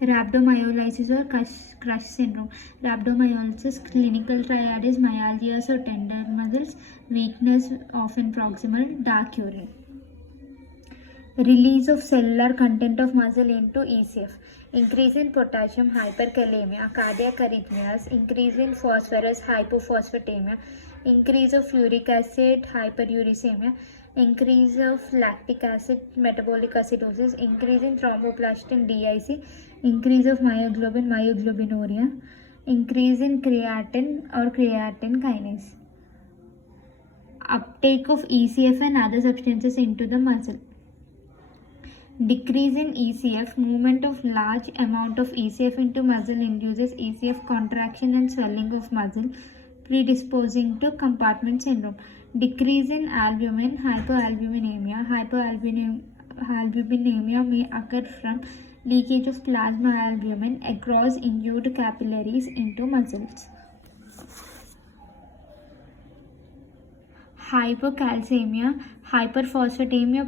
Rhabdomyolysis or crush syndrome. Rhabdomyolysis clinical triad is myalgias or tender muscles, weakness often proximal, dark urine. Release of cellular content of muscle into ECF. Increase in potassium, hyperkalemia, cardiac arrhythmias, increase in phosphorus, hypophosphatemia, increase of uric acid, hyperuricemia, increase of lactic acid, metabolic acidosis, increase in thromboplastin, DIC, increase of myoglobin, myoglobinuria, increase in creatine or creatine kinase. Uptake of ECF and other substances into the muscle. Decrease in ECF, movement of large amount of ECF into muscle induces ECF contraction and swelling of muscle, predisposing to compartment syndrome. Decrease in albumin, hypoalbuminemia. Hypoalbuminemia may occur from leakage of plasma albumin across injured capillaries into muscles. Hypocalcemia. Hyperphosphatemia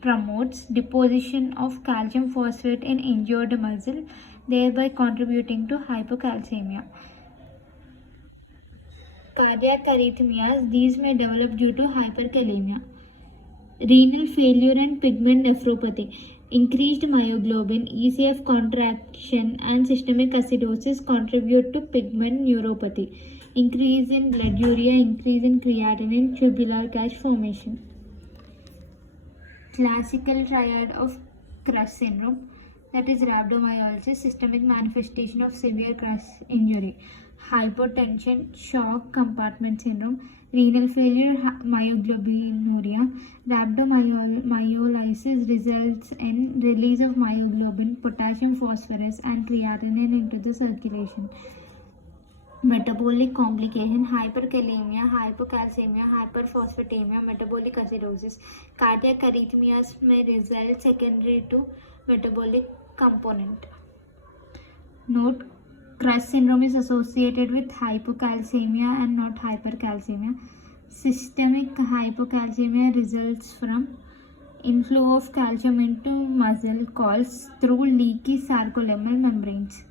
promotes deposition of calcium phosphate in injured muscle, thereby contributing to hypocalcemia. Cardiac arrhythmias. These may develop due to hyperkalemia. Renal failure and pigment nephropathy. Increased myoglobin, ECF contraction, and systemic acidosis contribute to pigment neuropathy. Increase in blood urea, increase in creatinine, tubular cache formation. Classical triad of crush syndrome, that is rhabdomyolysis, systemic manifestation of severe crush injury, hypotension, shock compartment syndrome, renal failure, myoglobinuria. Rhabdomyolysis results in release of myoglobin, potassium, phosphorus, and creatinine into the circulation. Metabolic complication, hyperkalemia, hypocalcemia, hyperphosphatemia, metabolic acidosis. Cardiac arrhythmias may result secondary to metabolic component. Note: crush syndrome is associated with hypocalcemia and not hypercalcemia. Systemic hypocalcemia results from inflow of calcium into muscle calls through leaky sarcolemmal membranes.